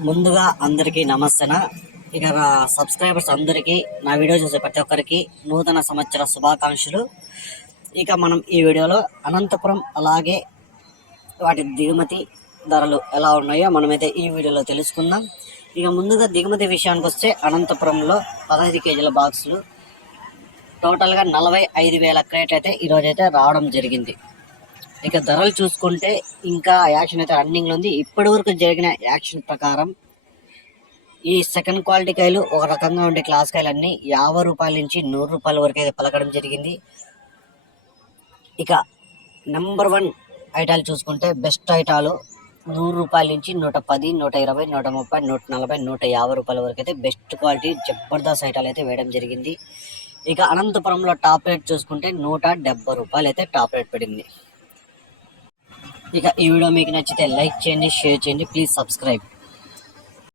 ముందుగా అందరికీ నమస్తేనా? ఇక నా సబ్స్క్రైబర్స్ అందరికీ నా వీడియో చూసే ప్రతి ఒక్కరికి నూతన సంవత్సర శుభాకాంక్షలు. ఇక మనం ఈ వీడియోలో అనంతపురం అలాగే వాటి దిగుమతి ధరలు ఎలా ఉన్నాయో మనమైతే ఈ వీడియోలో తెలుసుకుందాం. ఇక ముందుగా దిగుమతి విషయానికి వస్తే అనంతపురంలో పదహైదు కేజీల బాక్సులు టోటల్గా నలభై ఐదు వేల క్రేట్ అయితే ఈరోజైతే రావడం జరిగింది. ఇక ధరలు చూసుకుంటే ఇంకా యాక్షన్ అయితే రన్నింగ్లో ఉంది. ఇప్పటి వరకు జరిగిన యాక్షన్ ప్రకారం ఈ సెకండ్ క్వాలిటీ కాయలు ఒక రకంగా ఉండే క్లాస్ కాయలు యాభై రూపాయల నుంచి నూరు రూపాయల వరకు అయితే పలకడం జరిగింది. ఇక నెంబర్ వన్ ఐటాలు చూసుకుంటే బెస్ట్ ఐటాలు నూరు రూపాయల నుంచి నూట పది నూట ఇరవై నూట ముప్పై నూట నలభై నూట యాభై రూపాయల వరకు అయితే బెస్ట్ క్వాలిటీ జబర్దస్త్ ఐటాలు అయితే వేయడం జరిగింది. ఇక అనంతపురంలో టాప్ రేట్ చూసుకుంటే నూట డెబ్బై రూపాయలు అయితే టాప్ రేట్ పడింది. ఇక ఈ వీడియో మీకు నచ్చితే లైక్ చేయండి షేర్ చేయండి ప్లీజ్ సబ్స్క్రైబ్.